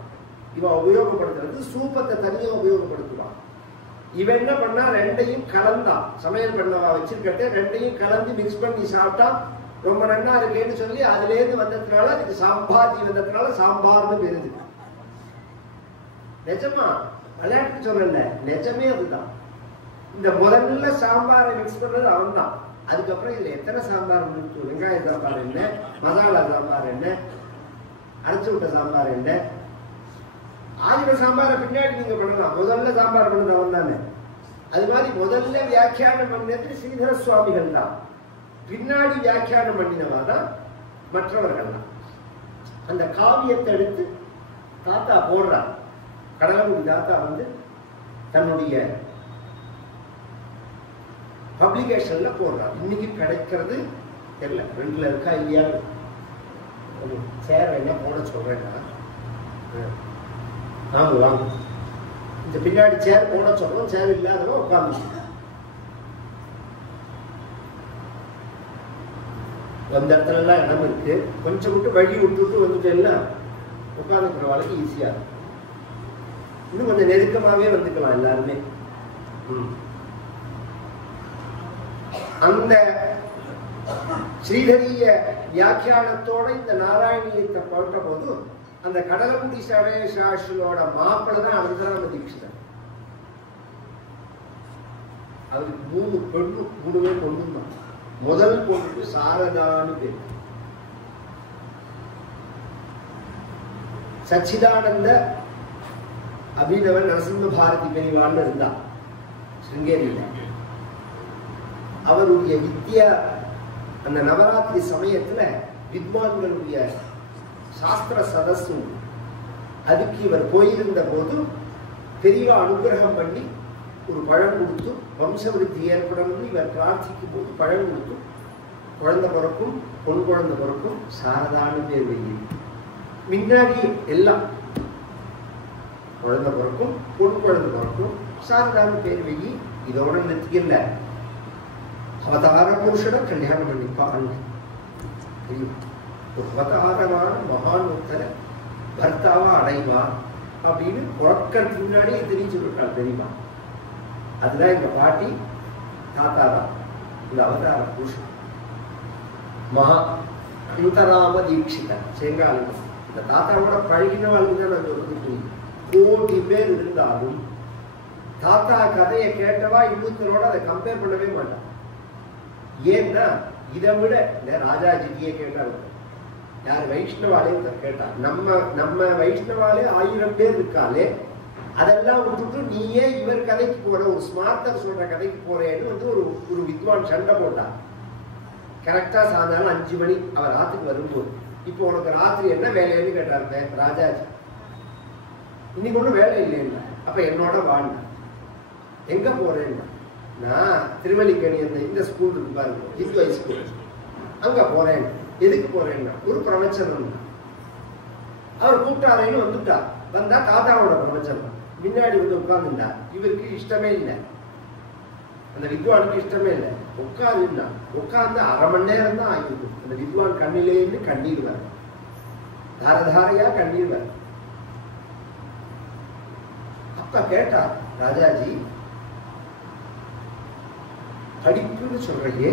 இவன் உபயோகப்படுத்துறது. சூப்பத்தை தனியா உபயோகப்படுத்துவான். இவன் என்ன பண்ணா ரெண்டையும் கலந்தான். சமையல் பண்ணவா வச்சிருக்கட்ட ரெண்டையும் கலந்து மிக்ஸ் பண்ணி சாப்பிட்டா ரொம்ப நல்லா இருக்கேன்னு சொல்லி அதுல இருந்து வந்ததுனால அதுக்கு சாம்பாஜி வந்ததுனால சாம்பார்னு பேருது. நிஜமா விளையாட்டுக்கு சொல்லல, நிஜமே அதுதான். இந்த முதல்ல சாம்பாரை மிக்ஸ் பண்றது அவன் தான். அதுக்கப்புறம் இதுல எத்தனை சாம்பார் முடிச்சு, வெங்காய சாம்பார் என்ன, மசாலா சாம்பார் என்ன, அரைச்சு விட்ட சாம்பார் என்ன, 1000 சாம்பாரை பின்னாடி நீங்க பண்ணலாம். முதல்ல சாம்பார் பண்ணது அவன் தானே. அது மாதிரி முதல்ல வியாக்கியானம் பண்ணது ஸ்ரீதர சுவாமிகள் தான். பின்னாடி வியாக்கியானம் பண்ணினவா தான் மற்றவர்கள் தான். அந்த காவியத்தை எடுத்து தாத்தா போடுறார். கடலங்குடி தாத்தா வந்து தன்னுடைய பப்ளிகேஷன்ல போடுறார். இன்னைக்கு கிடைக்கிறது தெரியல, 2ல இருக்கா இல்லையா. சேர் என்ன போட சொல்றேன்னா, வாங்க வாங்க, இந்த பின்னாடி சேர் போட சொல்றோம். சேர் இல்லாதவங்க உட்கார்ந்து அந்த இடத்துல எல்லாம் இடம் இருக்கு. கொஞ்சம் விட்டு வழி விட்டுட்டு வந்துட்டேன்னா உட்கார்ந்துக்கிற வாழ்க்கை ஈஸியா இருக்கும். இன்னும் கொஞ்சம் நெருக்கமாவே வந்துக்கலாம் எல்லாருமே. அந்த ஸ்ரீதரிய வியாக்கியானத்தோட இந்த நாராயணியத்தை போட்ட போது அந்த கடலங்குடி சடேசாஸ்திரோட மாப்பிள்ள தான் அவர் தான் நம்ம தீட்சிதர். அவருக்கு 3 பெண்ணு, 3 பொண்ணு தான். முதல் பொண்ணுக்கு சாரதான்னு பேர். சச்சிதானந்த அபிநவ நரசிம்ம பாரதி பெரியவான்னு இருந்தா சிருங்கேரியில. அவருடைய வித்யா அந்த நவராத்திரி சமயத்துல வித்வான்களுடைய சாஸ்திர சதஸ்ஸு அதுக்கு இவர் போயிருந்த போது பெரியவா அனுகிரகம் பண்ணி ஒரு பழம் கொடுத்து வம்ச விருத்தி ஏற்படணும்னு இவர் பிரார்த்திக்கும் போது பழம் கொடுத்து குழந்தை பிறக்கும், பொன் குழந்தை பிறக்கும், சாரதான்னு பேர் வையி. முன்னாடி எல்லாம் குழந்தை பிறக்கும், பொன் குழந்தை பிறக்கும், சாரதான்னு பேர் வையி. இதோட நிறுத்திக்கல, அவதார புருஷனை கல்யாணம் பண்ணிப்பான். அவதாரமான மகானுத்தர பர்த்தாவா அடைவார் அப்படின்னு புறக்கிறதுக்கு முன்னாடியே தெரிஞ்சு விட்டார் தெரியுமா. அதுதான் எங்க பாட்டி தாத்தா தான் இந்த அவதார புருஷன். மகா அந்தராம தீட்சிதர் செங்காலம். இந்த தாத்தாவோட பழகினவாளுக்கு தான் நான் சொல்றது. கோடி பேர் இருந்தாலும் தாத்தா கதையை கேட்டவா இன்னொருத்தரோட அதை கம்பேர் பண்ணவே மாட்டான். ஏன்னா இதை விட இந்த ராஜாஜியே கேட்டாரு, யார் வைஷ்ணவாலே கேட்டார். நம்ம வைஷ்ணவாலே 1000 பேர் இருக்காலே, அதெல்லாம் விட்டுட்டு நீயே இவர் கதைக்கு போற, ஒரு ஸ்மார்த்தர் சொல்ற கதைக்கு போறேன்னு வந்து ஒரு வித்வான் சண்டை போட்டார். கரெக்டா சாயங்காலம் 5 மணி அவர் ராத்துக்கு வரும்போது, இப்போ உனக்கு ராத்திரி என்ன வேலைன்னு கேட்டாரு ராஜாஜி. இன்னைக்கு ஒன்றும் வேலை இல்லைன்னா, அப்ப என்னோட வாழ்ந்த எங்க போறேன்னா, நான் திருவல்லிக்கேணி இந்த ஸ்கூல் இருக்கு பாருங்க, ஹிந்து ஸ்கூல், அங்க போறேன். எதுக்கு போறேன்னா ஒரு பிரவச்சனம். அவர் கூப்பிட்டாரேன்னு வந்துட்டார். வந்தா தாத்தாவோட பிரவச்சனம் முன்னாடி வந்து உட்கார்ந்துட்டா. இவருக்கு இஷ்டமே இல்லை, அந்த வித்வானுக்கு இஷ்டமே இல்லை. உட்கார்ந்துட்டா. உட்கார்ந்து 1/2 மணி நேரம் தான் ஆகிருக்கு. அந்த வித்வான் கண்ணிலேருந்து கண்ணீர் வர, தாரதாரையா கண்ணீர் வர. அப்ப கேட்டார் ராஜாஜி, படிப்புன்னு சொல்றையே,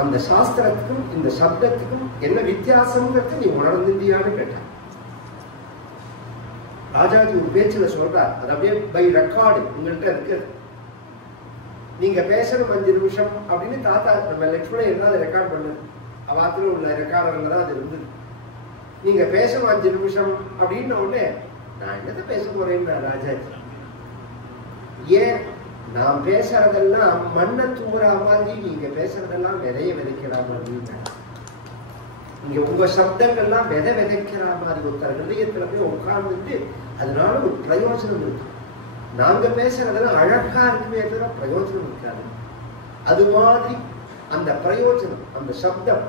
அந்த சாஸ்திரத்துக்கும் இந்த சப்தத்துக்கும் என்ன வித்தியாசம்ங்கிறது நீ உணர்ந்தியான்னு கேட்டார். ராஜாஜி ஒரு பேச்சுல சொல்றார், அது அப்படியே பை ரெக்கார்டு உங்கள்கிட்ட இருக்கு. நீங்க பேசணும் 5 நிமிஷம் அப்படின்னு தாத்தா நம்ம லட்சுமணன் இருந்தாலும் ரெக்கார்ட் பண்ணு. அவாத்துல உள்ள ரெக்கார்டர்ல தான் அது இருந்தது. நீங்க பேசணும் 5 நிமிஷம் அப்படின்னு உடனே நான் என்னத்தை பேச போறேன் ராஜாஜி. ஏன் நான் பேசுறதெல்லாம் மண்ணை தூங்குற மாதிரி, நீங்க பேசுறதெல்லாம் விதைய விதைக்கிற மாதிரி. இங்க உங்க சப்தங்கள்லாம் விதை விதைக்கிற மாதிரி ஒருத்தர் ஹிருதயத்துல போய் உட்கார்ந்துட்டு அதனால ஒரு பிரயோஜனம் இருக்கு. நாங்க பேசுறதெல்லாம் அழகா இருக்குமே தவிர பிரயோஜனம் இருக்காது. அது மாதிரி அந்த பிரயோஜனம், அந்த சப்தம்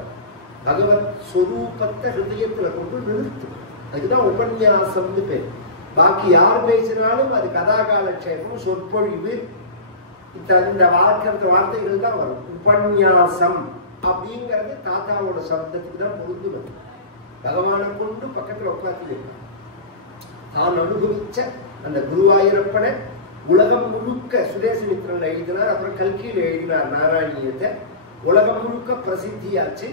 பகவத் ஸ்வரூபத்தை ஹிருதயத்துல கொண்டு நிறுத்தும். அதுக்குதான் உபன்யாசம்னு பேர். பாக்கி யார் பேசினாலும் அது கதாகாலட்சேபம், சொற்பொழிவு, இந்த வார்த்தைகள் தான் வரும். உபன்யாசம் அப்படிங்கிறது தாத்தாவோட சப்தத்துக்கு தான் பொருந்து வரும். பகவானை கொண்டு பக்கத்துல உட்காந்து தான் அனுபவிச்ச அந்த குருவாயூரப்பனை உலகம் முழுக்க சுதேசமித்திரன் எழுதினார். அப்புறம் கல்கியில எழுதினார் நாராயணியத்தை. உலகம் முழுக்க பிரசித்தியாச்சு.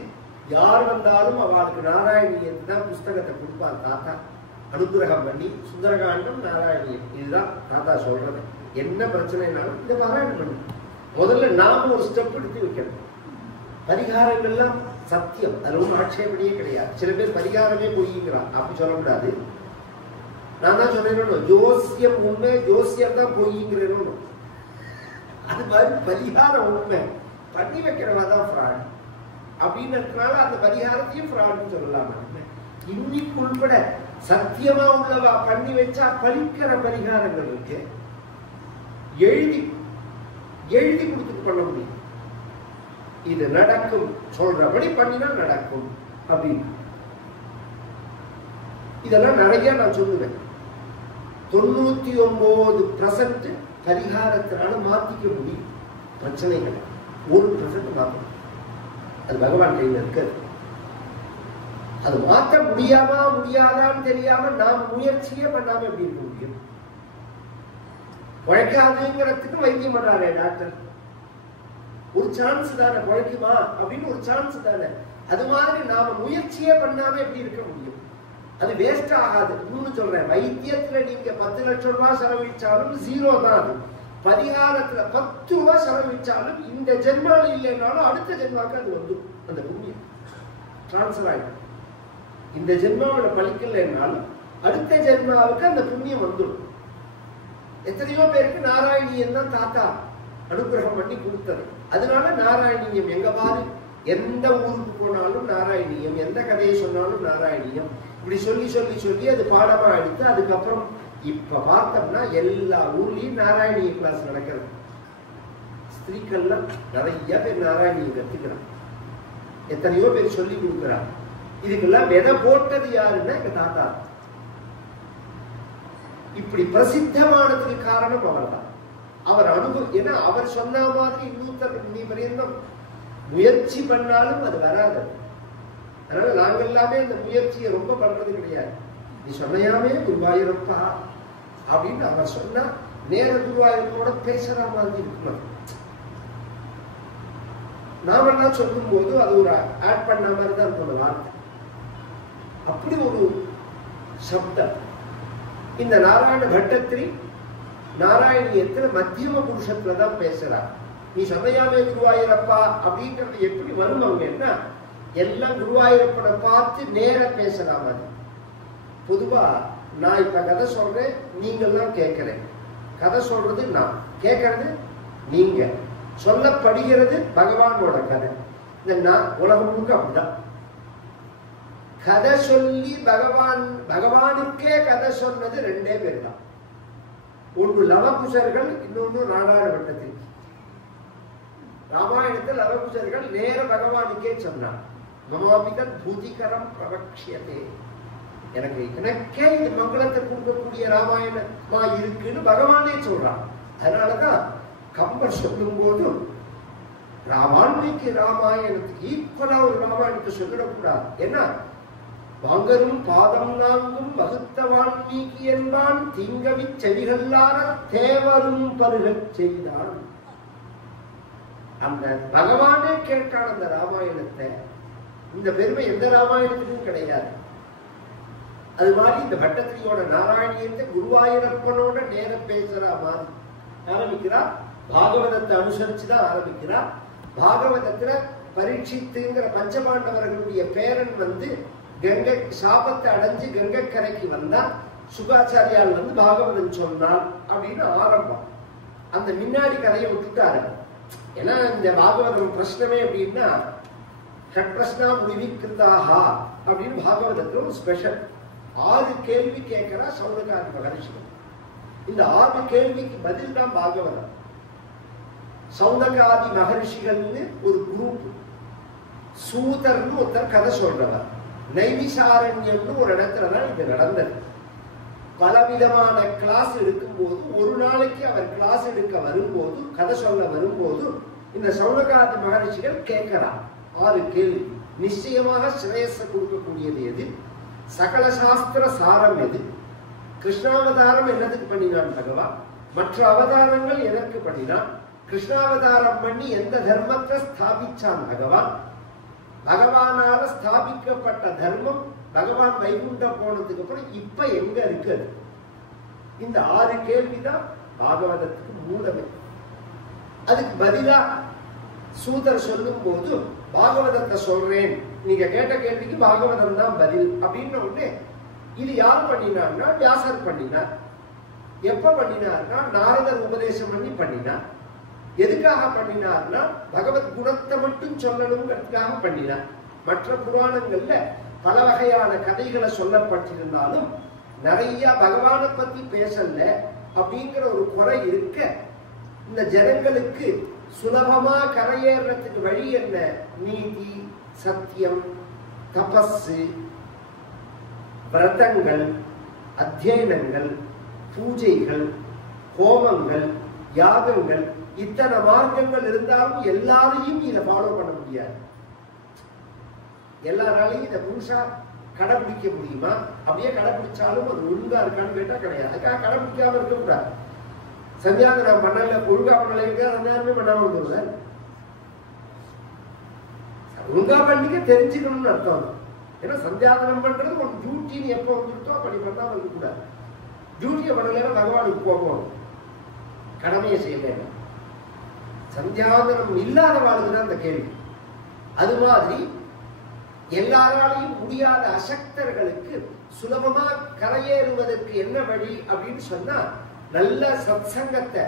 யார் வந்தாலும் அவளுக்கு நாராயணியத்தை தான் புஸ்தகத்தை கொடுப்பார் தாத்தா. அனுகிரகம் பண்ணி சுந்தரகாண்டம் நாராயணியம் இதுதான் தாத்தா சொல்றது. என்ன பிரச்சனைனாலும் இதை பாராயணம் பண்ணு. முதல்ல நாம ஒரு ஸ்டெப் எடுத்து வைக்கணும். பரிகாரங்கள்லாம் சத்தியம், அதுல ஒன்றும் ஆட்சேபனையே கிடையாது. சில பேர் பரிகாரமே பொய்ங்கிறான், அப்படி சொல்லக்கூடாது. நான் தான் சொன்னேன் ஜோசியம் உண்மை, ஜோசியம் தான் பொய்ங்கிறேன்னு. அது மாதிரி பரிகாரம் உண்மை, பண்ணி வைக்கிறவாதான் ஃப்ராட் அப்படின்றதுனால அந்த பரிகாரத்தையும் ஃப்ராட்னு சொல்லலாம். இன்னைக்கு உள்பட சத்தியமா உள்ளவா பண்ணி வச்சா பலிக்கிற பரிகாரங்கள் இருக்கு. எழுதி எழுதி கொடுத்துட்டு பண்ண முடியும். இது நடக்கும் சொல்றபடி பண்ணினா நடக்கும் அப்படின்னு. இதெல்லாம் நிறைய நான் சொல்லுவேன். 99% பரிகாரத்தினால மாத்திக்க முடியும் பிரச்சனைகள். 1% மாற்றணும். அது பகவான் கையில் இருக்காது. அது மாற்ற முடியாதான்னு தெரியாம நாம் முயற்சியே பண்ணாம எப்படி இருக்க முடியும்? குழைக்காதுங்கிறதுக்கு வைத்தியம் பண்றாரு டாக்டர். ஒரு சான்ஸ் தானே, குழைக்குமா அப்படின்னு ஒரு சான்ஸ் தானே. அது மாதிரி நாம முயற்சியே பண்ணாம எப்படி இருக்க முடியும்? அது வேஸ்ட் ஆகாது. இன்னொன்னு சொல்றேன், வைத்தியத்துல நீங்க 10 லட்சம் ரூபாய் செலவிச்சாலும் ஜீரோ தான். அது பரிகாரத்துல 10 ரூபாய் செலவிச்சாலும் இந்த ஜென்மால இல்லைன்னாலும் அடுத்த ஜென்மாவுக்கு அது வந்து அந்த புண்ணியம் டிரான்ஸ்ஃபர் ஆயிடும். இந்த ஜென்மாவோட பலிக்கலைன்னாலும் அடுத்த ஜென்மாவுக்கு அந்த புண்ணியம் வந்துடும். எத்தனையோ பேருக்கு நாராயணியம் தான் தாத்தா அனுகிரகம் பண்ணி கொடுத்தது. அதனால நாராயணியம் எங்க பாரு, எந்த ஊருக்கு போனாலும் நாராயணியம், எந்த கதையை சொன்னாலும் நாராயணியம், இப்படி சொல்லி சொல்லி சொல்லி அது பாடமா எடுத்து அதுக்கப்புறம் இப்ப பார்த்தோம்னா எல்லா ஊர்லயும் நாராயணிய கிளாஸ் நடக்கிறது. ஸ்திரீக்கள்லாம் நிறைய பேர் நாராயணியம் கத்துக்கிறான், எத்தனையோ பேர் சொல்லி கொடுக்கிறான். இதுக்கெல்லாம் விதை போட்டது யாருன்னா எங்க தாத்தா. இப்படி பிரசித்தமானதுக்கு காரணம் அவர் தான். அவர் அனுபவம். ஏன்னா அவர் சொன்ன மாதிரி இன்னொருத்தர் நீ பரியந்தம் முயற்சி பண்ணாலும் அது வராது. அதனால நாங்க எல்லாமே அந்த முயற்சியை ரொம்ப பண்றது கிடையாது. நீ சொன்னையாமே குருவாயூரப்பா அப்படின்னு அவர் சொன்னா நேர குருவாயூரப்போட பேசுற மாதிரி இருக்கணும். நாமெல்லாம் சொல்லும் போது அது ஒரு ஆட் பண்ண மாதிரி தான் இருக்கும் வார்த்தை. அப்படி ஒரு சப்தம். இந்த நாராயண பட்டத்திரி நாராயணியத்துல மத்தியம புருஷத்துலதான் பேசுறார். நீ சொன்னையாமே குருவாயூரப்பா அப்படின்றது எப்படி வரும்? அவங்க என்ன எல்லாம் குருவாயூரப்பனை பார்த்து நேர பேசலாம். அது பொதுவா நான் இப்ப கதை சொல்றேன், நீங்கெல்லாம் கேட்கிறேன். கதை சொல்றது நான், கேட்கறது நீங்க, சொல்லப்படுகிறது பகவானோட கதை. இந்த நான் உலகம் முழுக்க அப்படிதான். கதை சொல்லி பகவானுக்கே கதை சொன்னது 2 பேர் தான். ஒன்று லவகுசர்கள், இன்னொன்று நாராயண பட்டத்திரி. ராமாயணத்தில் லவகுசர்கள் நேர பகவானுக்கே சொன்னார். மமாபிதன் பூதிகரம் பிரவக்ஷியதே, எனக்கே இது மங்களத்தை கொடுக்கக்கூடிய ராமாயணமா இருக்குன்னு பகவானே சொல்றான். அதனாலதான் கம்பர் சொல்லும் போது வால்மீகி ராமாயணத்துக்கு ஈக்குவலா ஒரு ராமாயணத்தை சொல்லிடக்கூடாது. ஏன்னா வாங்கரும் பாதம் நான்கும் வகுத்த வால்மீகி என்பான் தீங்கவி செவிகள்லார தேவரும் பருகச் செய்தான். அந்த பகவானே கேட்கான அந்த ராமாயணத்தை. இந்த பெருமை எந்த ராமாயணத்துக்கும் கிடையாது. அது மாதிரி இந்த பட்டத்திரியோட நாராயணியத்தை குருவாயூரப்பனோட நேர பேசுற மாதிரி ஆரம்பிக்கிறார். பாகவதத்தை அனுசரிச்சுதான் ஆரம்பிக்கிறார். பாகவதத்துல பரீட்சித்துங்கிற பஞ்சபாண்டவர்களுடைய பேரன் வந்து கங்கை சாபத்தை அடைஞ்சு கங்கை கரைக்கு வந்தா சுகாச்சாரியால் வந்து பாகவதன் சொன்னார் அப்படின்னு ஆரம்பம். அந்த முன்னாடி கதையை விட்டுட்டாரு. ஏன்னா இந்த பாகவதம் பிரශ්னமே அப்படின்னா ஷட்பிரஷ்னா முடிவிக்கிருதாகா அப்படின்னு பாகவதத்துல ஒரு ஸ்பெஷல் 6 கேள்வி கேட்கிறா சௌனகாதி மகரிஷிகள். இந்த 6 கேள்விக்கு பதில் தான் பாகவதம். சௌனகாதி மகரிஷிகள்னு ஒரு குரூப், சூதர்னு ஒருத்தர் கதை சொல்றவர், நைமிசாரண்யம்னு ஒரு இடத்துலதான் இது நடந்தது. பலவிதமான கிளாஸ் எடுக்கும்போது ஒரு நாளைக்கு அவர் கிளாஸ் எடுக்க வரும்போது கதை சொல்ல வரும்போது இந்த சௌனகாதி மகரிஷிகள் கேட்கிறார் 6 கேள்வி. நிச்சயமாக சிரேயஸை கொடுக்கக்கூடியது எது? சகல சாஸ்திர சாரம் எது? கிருஷ்ணாவதாரம் என்னதுக்கு பண்ணினான் பகவான்? மற்ற அவதாரங்கள் எதற்கு பண்ணினான்? கிருஷ்ணாவதாரம் பண்ணி எந்த தர்மத்தை ஸ்தாபிச்சான் பகவான்? பகவானால ஸ்தாபிக்கப்பட்ட தர்மம் பகவான் வைகுண்டம் போனதுக்கு அப்புறம் இப்ப எங்க இருக்கு? இந்த 6 கேள்விதான் பாகவதத்துக்கு மூலமே. அதுக்கு பதிலா சூதர் சொல்லும் போது பாகவதத்தை சொல்றேன், நீங்க கேட்ட கேள்விக்கு பாகவதம் தான் பதில் அப்படின்னு உடனே இது யார் பண்ணினார்னா வியாசர் பண்ணினார். எப்ப பண்ணினார்னா நாரதர் உபதேசம் பண்ணி பண்ணினார். எதுக்காக பண்ணினார்னா பகவத் குணத்தை மட்டும் சொல்லணுங்கிறதுக்காக பண்ணினார். மற்ற புராணங்கள்ல பல வகையான கதைகளை சொல்லப்பட்டிருந்தாலும் நிறைய பகவானை பத்தி பேசல அப்படிங்கிற ஒரு குறை இருக்க, இந்த ஜனங்களுக்கு சுலபமா கரையேறதுக்கு வழி என்ன? நீதி, சத்தியம், தபஸு, விரதங்கள், அத்தியனங்கள், பூஜைகள், ஹோமங்கள், யாகங்கள், இத்தனை மார்க்கங்கள் இருந்தாலும் எல்லாரையும் இதை ஃபாலோ பண்ண முடியாது. எல்லாராலையும் இதை முழுசா கடைபிடிக்க முடியுமா? அப்படியே கடைபிடிச்சாலும் அது ஒழுங்கா இருக்கான்னு கேட்டா கிடையாது. அதுக்காக கடைபிடிக்காம இருக்கக்கூடாது. சந்தியாதனம் பண்ணல, ஒழுங்கா பண்ணலைங்க எல்லாருமே பண்ணாம வந்துடுவார். ஒழுங்கா பண்ணிக்க தெரிஞ்சுக்கணும்னு அர்த்தம். ஏன்னா சந்தியாதனம் பண்றது ஒரு டியூட்டின்னு எப்போ வந்துருத்தோ அப்படி பண்ணாம இருக்கக்கூடாது. டியூட்டியை பண்ணலைன்னா பகவானுக்கு போகும், கடமையை செய்யல. சந்தியாதனம் இல்லாத வாழ்வுதான் அந்த கேள்வி. அது மாதிரி எல்லாராலையும் முடியாத அசக்தர்களுக்கு சுலபமா கரையேறுவதற்கு என்ன வழி அப்படின்னு சொன்னா, நல்ல சத்சங்கத்தை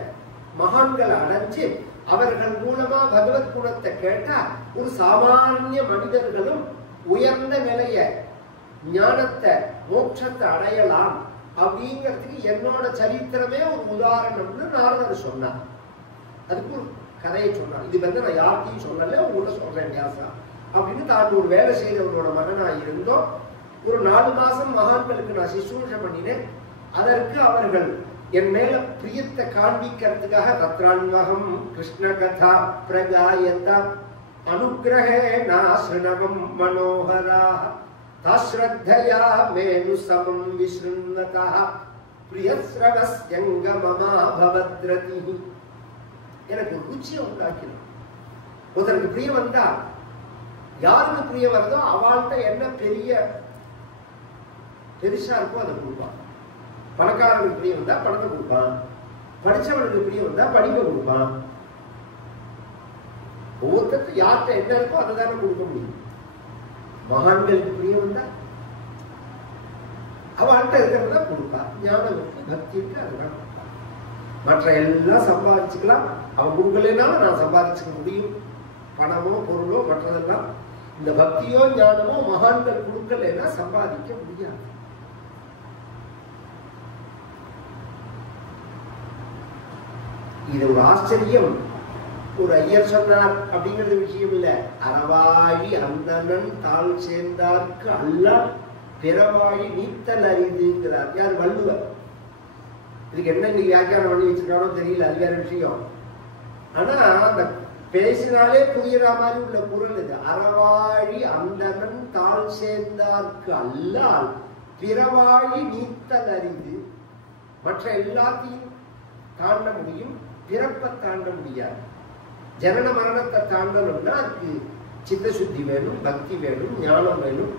மகான்கள் அடைஞ்சு அவர்கள் மூலமா பகவத் குணத்தை கேட்டா ஒரு சாமானிய மனிதர்களும் உயர்ந்த நிலைய ஞானத்தை மோட்சத்தை அடையலாம் அப்படிங்கிறதுக்கு என்னோட சரித்திரமே ஒரு உதாரணம்னு நாரதர் சொன்னார். அதுக்கு ஒரு கதையை சொன்னார். இது நான் யார்கிட்டையும் சொல்லல, உங்களோட சொல்றேன் வியாசா அப்படின்னு. தான் ஒரு வேலை செய்தவனோட மகனா இருந்தோம். ஒரு 4 மாசம் மகான்களுக்கு நான் சிசூஷ பண்ணினேன். அதற்கு அவர்கள் என் மேல பிரியத்தை காண்பிக்கிறதுக்காக தத்ரான்வகம் கிருஷ்ண கதா பிரகாயதா அனுகிரகேணாஸ்ரணவம் மனோகரா தாஸ்ரத்தயா மேனு சமம் விஸ்ருண்வதா பிரியஸ்ரவஸ்யங்க மமா பவத்ரதி. எனக்கு ருச்சியை உண்டாக்கினான். ஒருத்தருக்கு பிரியம் வந்தா, யாருக்கு பிரியம் வருதோ அவள்கிட்ட என்ன பெருசா இருக்கோ அதை கொடுப்பான். பணக்காரனுக்கு பிரியம் வந்தா பணத்தை கொடுப்பான், படிச்சவனுக்கு பிரியம் வந்தா படிப்பை கொடுப்பான். ஒவ்வொருத்தருக்கு யார்கிட்ட என்ன இருக்கோ அதை தானே கொடுக்க முடியும். மகான்களுக்கு பிரியம் வந்தா அவள்கிட்ட இருக்கிறதா கொடுப்பா. ஞானம் இருக்கு, பக்தி இருக்கு, அதுதான் கொடுப்பா. மற்ற எல்லாம் சம்பாதிச்சுக்கலாம். அவன் கொடுக்கலனாலும் நான் சம்பாதிச்சுக்க முடியும். பணமோ பொருளோ மற்றதெல்லாம். இந்த பக்தியோ ஞானமோ மகான்கள் கொடுக்கலன்னா சம்பாதிக்க முடியாது. இது ஒரு ஆச்சரியம். ஒரு ஐயர் சொன்னார் அப்படிங்கிறது விஷயம் இல்ல. அறவாழி அந்தணன் தாழ் சேர்ந்தார்க்கு அல்ல பிறவாழி நீத்தல் அறிதுங்கிறார். யார்? வள்ளுவர். இதுக்கு என்ன இன்னைக்கு வியாக்கியானம் பண்ணி வச்சிருக்கானோ தெரியல, அது வேற விஷயம். ஆனா அந்த பேசினாலே புரியுற மாதிரி உள்ள குரல் இது. அறவாழி அந்தணன் தாழ் சேர்ந்தார்க்கு அல்லால் பிறவாழி நீத்தல் அறிது. மற்ற எல்லாத்தையும் தாண்ட முடியும், பிறப்பை தாண்ட முடியாது. ஜனன மரணத்தை தாண்டணும்னா அதுக்கு சித்த சுத்தி வேணும், பக்தி வேணும், ஞானம் வேணும்.